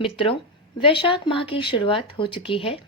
मित्रों, वैशाख माह की शुरुआत हो चुकी है।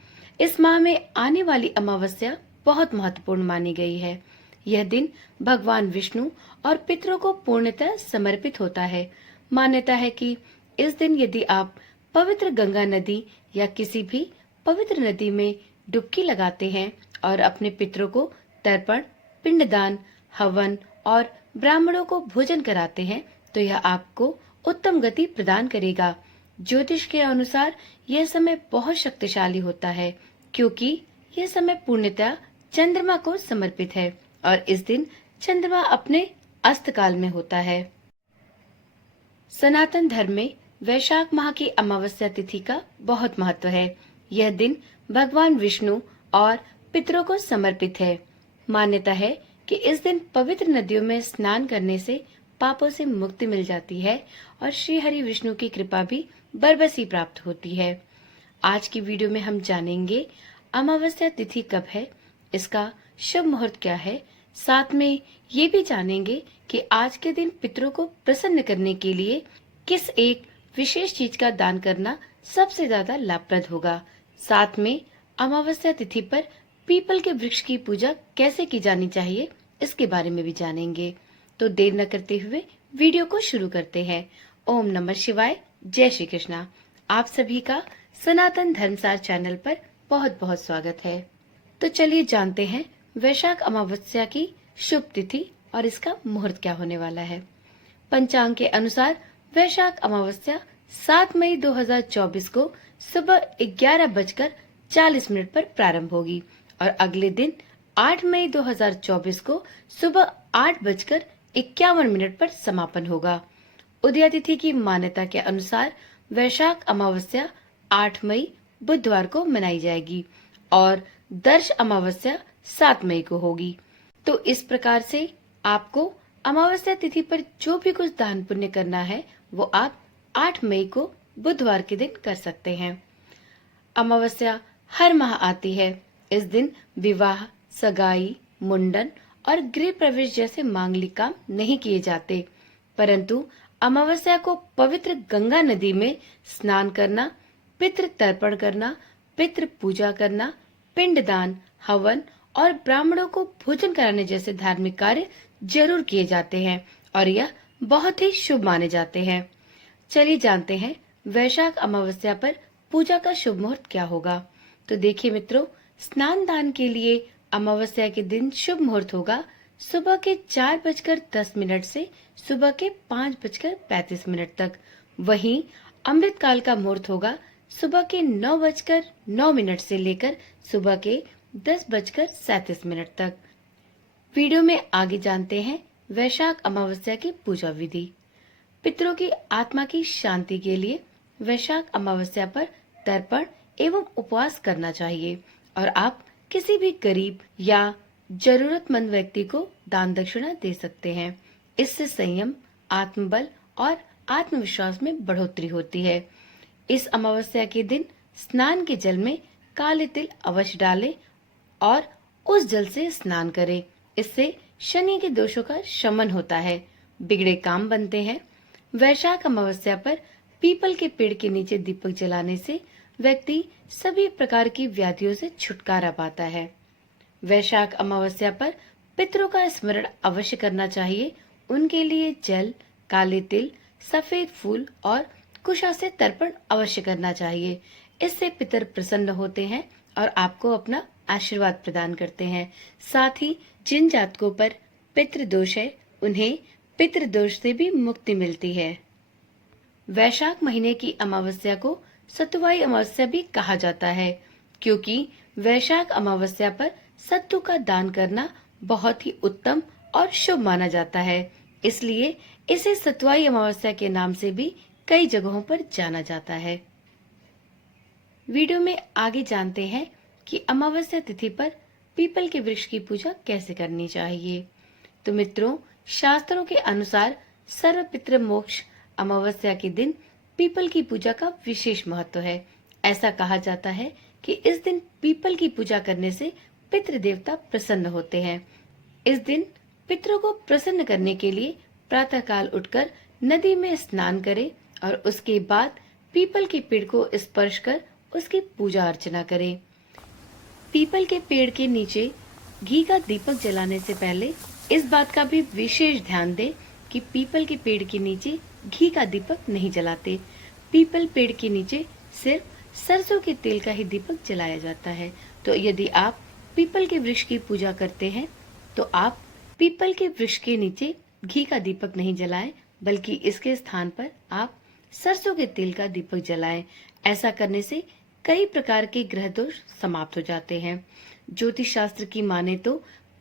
इस माह में आने वाली अमावस्या बहुत महत्वपूर्ण मानी गई है। यह दिन भगवान विष्णु और पितरों को पूर्णतः समर्पित होता है। मान्यता है कि इस दिन यदि आप पवित्र गंगा नदी या किसी भी पवित्र नदी में डुबकी लगाते हैं और अपने पितरों को तर्पण, पिंडदान, हवन और ब्राह्मणों को भोजन कराते हैं, तो यह आपको उत्तम गति प्रदान करेगा। ज्योतिष के अनुसार यह समय बहुत शक्तिशाली होता है, क्योंकि यह समय पूर्णतः चंद्रमा को समर्पित है और इस दिन चंद्रमा अपने अस्त काल में होता है। सनातन धर्म में वैशाख माह की अमावस्या तिथि का बहुत महत्व है। यह दिन भगवान विष्णु और पितरों को समर्पित है। मान्यता है कि इस दिन पवित्र नदियों में स्नान करने से पापों से मुक्ति मिल जाती है और श्री हरि विष्णु की कृपा भी बरबसी प्राप्त होती है। आज की वीडियो में हम जानेंगे अमावस्या तिथि कब है, इसका शुभ मुहूर्त क्या है। साथ में ये भी जानेंगे कि आज के दिन पितरों को प्रसन्न करने के लिए किस एक विशेष चीज का दान करना सबसे ज्यादा लाभप्रद होगा। साथ में अमावस्या तिथि पर पीपल के वृक्ष की पूजा कैसे की जानी चाहिए, इसके बारे में भी जानेंगे। तो देर न करते हुए वीडियो को शुरू करते हैं। ओम नमः शिवाय, जय श्री कृष्णा। आप सभी का सनातन धर्मसार चैनल पर बहुत बहुत स्वागत है। तो चलिए जानते हैं वैशाख अमावस्या की शुभ तिथि और इसका मुहूर्त क्या होने वाला है। पंचांग के अनुसार वैशाख अमावस्या 7 मई 2024 को सुबह 11:40 पर प्रारंभ होगी और अगले दिन 8 मई 2024 को सुबह 8:51 पर समापन होगा। उदया तिथि की मान्यता के अनुसार वैशाख अमावस्या 8 मई बुधवार को मनाई जाएगी और दर्श अमावस्या 7 मई को होगी। तो इस प्रकार से आपको अमावस्या तिथि पर जो भी कुछ दान पुण्य करना है वो आप 8 मई को बुधवार के दिन कर सकते हैं। अमावस्या हर माह आती है। इस दिन विवाह, सगाई, मुंडन और गृह प्रवेश जैसे मांगलिक काम नहीं किए जाते, परंतु अमावस्या को पवित्र गंगा नदी में स्नान करना, पितृ तर्पण करना, पितृ पूजा करना, पिंडदान, हवन और ब्राह्मणों को भोजन कराने जैसे धार्मिक कार्य जरूर किए जाते हैं और यह बहुत ही शुभ माने जाते हैं। चलिए जानते हैं वैशाख अमावस्या पर पूजा का शुभ मुहूर्त क्या होगा। तो देखिए मित्रों, स्नान दान के लिए अमावस्या के दिन शुभ मुहूर्त होगा सुबह के 4:10 से सुबह के 5:35 तक। वहीं अमृत काल का मुहूर्त होगा सुबह के 9:09 से लेकर सुबह के 10:37 तक। वीडियो में आगे जानते हैं वैशाख अमावस्या की पूजा विधि। पितरों की आत्मा की शांति के लिए वैशाख अमावस्या पर तर्पण एवं उपवास करना चाहिए और आप किसी भी गरीब या जरूरतमंद व्यक्ति को दान दक्षिणा दे सकते हैं। इससे संयम, आत्मबल और आत्मविश्वास में बढ़ोतरी होती है। इस अमावस्या के दिन स्नान के जल में काले तिल अवश्य डालें और उस जल से स्नान करें। इससे शनि के दोषों का शमन होता है, बिगड़े काम बनते हैं। वैशाख अमावस्या पर पीपल के पेड़ के नीचे दीपक जलाने से व्यक्ति सभी प्रकार की व्याधियों से छुटकारा पाता है। वैशाख अमावस्या पर पितरों का स्मरण अवश्य करना चाहिए। उनके लिए जल, काले तिल, सफेद फूल और कुशा से तर्पण अवश्य करना चाहिए। इससे पितर प्रसन्न होते हैं और आपको अपना आशीर्वाद प्रदान करते हैं। साथ ही जिन जातकों पर पितृदोष है, उन्हें पितृदोष से भी मुक्ति मिलती है। वैशाख महीने की अमावस्या को सतुवाई अमावस्या भी कहा जाता है, क्योंकि वैशाख अमावस्या पर सत्तू का दान करना बहुत ही उत्तम और शुभ माना जाता है। इसलिए इसे सतुवाई अमावस्या के नाम से भी कई जगहों पर जाना जाता है। वीडियो में आगे जानते हैं कि अमावस्या तिथि पर पीपल के वृक्ष की पूजा कैसे करनी चाहिए। तो मित्रों, शास्त्रों के अनुसार सर्व पितृ मोक्ष अमावस्या के दिन पीपल की पूजा का विशेष महत्व है। ऐसा कहा जाता है कि इस दिन पीपल की पूजा करने से पितृ देवता प्रसन्न होते हैं। इस दिन पितरों को प्रसन्न करने के लिए प्रातःकाल उठकर नदी में स्नान करें और उसके बाद पीपल के पेड़ को स्पर्श कर उसकी पूजा अर्चना करें। पीपल के पेड़ के नीचे घी का दीपक जलाने से पहले इस बात का भी विशेष ध्यान दें कि पीपल के पेड़ के नीचे घी का दीपक नहीं जलाते। पीपल पेड़ के नीचे सिर्फ सरसों के तेल का ही दीपक जलाया जाता है। तो यदि आप पीपल के वृक्ष की पूजा करते हैं तो आप पीपल के वृक्ष के नीचे घी का दीपक नहीं जलाएं, बल्कि इसके स्थान पर आप सरसों के तेल का दीपक जलाएं। ऐसा करने से कई प्रकार के ग्रह दोष समाप्त हो जाते हैं। ज्योतिष शास्त्र की माने तो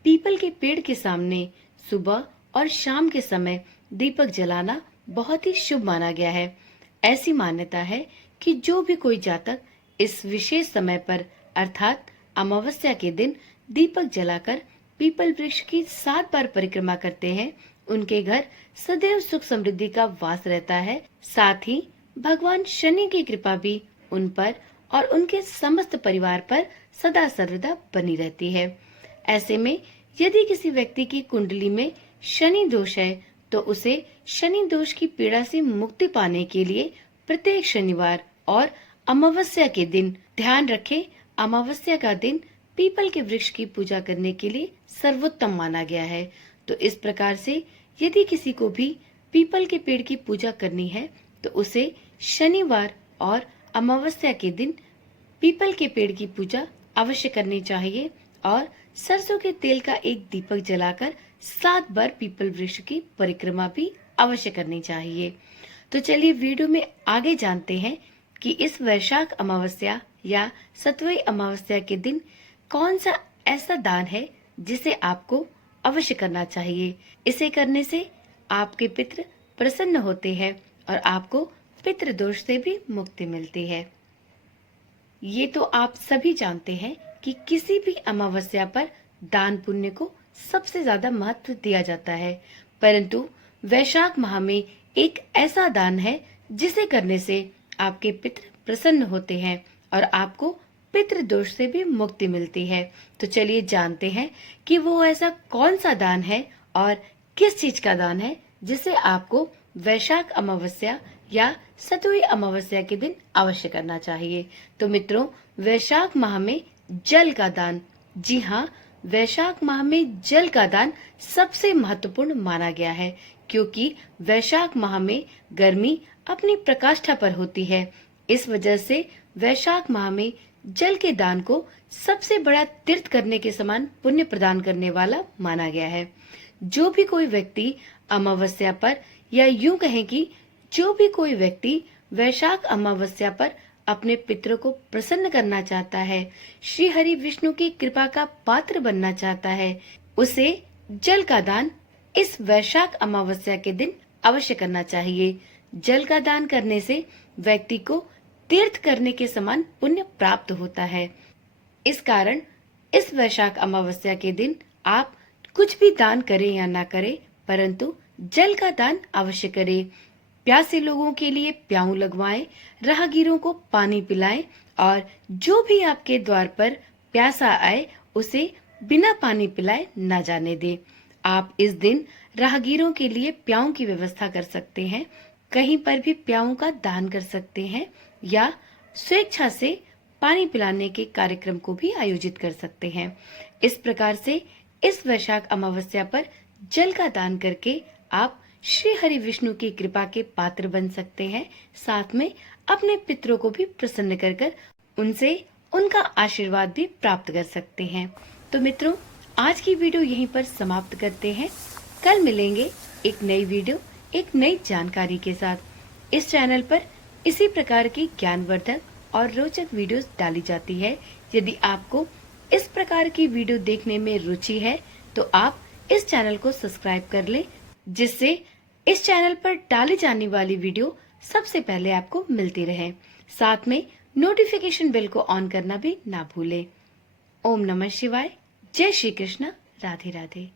पीपल के पेड़ के सामने सुबह और शाम के समय दीपक जलाना बहुत ही शुभ माना गया है। ऐसी मान्यता है कि जो भी कोई जातक इस विशेष समय पर अर्थात अमावस्या के दिन दीपक जलाकर पीपल वृक्ष की 7 बार परिक्रमा करते हैं, उनके घर सदैव सुख समृद्धि का वास रहता है। साथ ही भगवान शनि की कृपा भी उन पर और उनके समस्त परिवार पर सदा सर्वदा बनी रहती है। ऐसे में यदि किसी व्यक्ति की कुंडली में शनि दोष है तो उसे शनि दोष की पीड़ा से मुक्ति पाने के लिए प्रत्येक शनिवार और अमावस्या के दिन ध्यान रखें, अमावस्या का दिन पीपल के वृक्ष की पूजा करने के लिए सर्वोत्तम माना गया है। तो इस प्रकार से यदि किसी को भी पीपल के पेड़ की पूजा करनी है तो उसे शनिवार और अमावस्या के दिन पीपल के पेड़ की पूजा अवश्य करनी चाहिए और सरसों के तेल का एक दीपक जलाकर 7 बार पीपल वृक्ष की परिक्रमा भी अवश्य करनी चाहिए। तो चलिए वीडियो में आगे जानते हैं कि इस वैशाख अमावस्या या सतवई अमावस्या के दिन कौन सा ऐसा दान है जिसे आपको अवश्य करना चाहिए। इसे करने से आपके पितृ प्रसन्न होते हैं और आपको पितृ दोष से भी मुक्ति मिलती है। ये तो आप सभी जानते हैं कि किसी भी अमावस्या पर दान पुण्य को सबसे ज्यादा महत्व दिया जाता है, परंतु वैशाख माह में एक ऐसा दान है जिसे करने से आपके पितृ प्रसन्न होते हैं और आपको पितृ दोष से भी मुक्ति मिलती है। तो चलिए जानते हैं कि वो ऐसा कौन सा दान है और किस चीज का दान है जिसे आपको वैशाख अमावस्या या सतुई अमावस्या के दिन अवश्य करना चाहिए। तो मित्रों, वैशाख माह में जल का दान, जी हाँ, वैशाख माह में जल का दान सबसे महत्वपूर्ण माना गया है, क्योंकि वैशाख माह में गर्मी अपनी प्रकाष्ठा पर होती है। इस वजह से वैशाख माह में जल के दान को सबसे बड़ा तीर्थ करने के समान पुण्य प्रदान करने वाला माना गया है। जो भी कोई व्यक्ति अमावस्या पर या यूं कहें कि जो भी कोई व्यक्ति वैशाख अमावस्या पर अपने पितरों को प्रसन्न करना चाहता है, श्री हरि विष्णु की कृपा का पात्र बनना चाहता है, उसे जल का दान इस वैशाख अमावस्या के दिन अवश्य करना चाहिए। जल का दान करने से व्यक्ति को तीर्थ करने के समान पुण्य प्राप्त होता है। इस कारण इस वैशाख अमावस्या के दिन आप कुछ भी दान करें या ना करें, परंतु जल का दान अवश्य करें। प्यासे लोगों के लिए प्याऊ लगवाएं, राहगीरों को पानी पिलाएं और जो भी आपके द्वार पर प्यासा आए उसे बिना पानी पिलाए न जाने दें। आप इस दिन राहगीरों के लिए प्याऊ की व्यवस्था कर सकते हैं, कहीं पर भी प्याऊ का दान कर सकते हैं या स्वेच्छा से पानी पिलाने के कार्यक्रम को भी आयोजित कर सकते हैं। इस प्रकार से इस वैशाख अमावस्या पर जल का दान करके आप श्री हरि विष्णु की कृपा के पात्र बन सकते हैं। साथ में अपने पितरों को भी प्रसन्न कर उनसे उनका आशीर्वाद भी प्राप्त कर सकते हैं। तो मित्रों, आज की वीडियो यहीं पर समाप्त करते हैं। कल मिलेंगे एक नई वीडियो, एक नई जानकारी के साथ। इस चैनल पर इसी प्रकार की ज्ञानवर्धक और रोचक वीडियोस डाली जाती है। यदि आपको इस प्रकार की वीडियो देखने में रुचि है तो आप इस चैनल को सब्सक्राइब कर लें, जिससे इस चैनल पर डाली जाने वाली वीडियो सबसे पहले आपको मिलती रहे। साथ में नोटिफिकेशन बेल को ऑन करना भी ना भूलें। ओम नमः शिवाय। जय श्री कृष्ण। राधे राधे।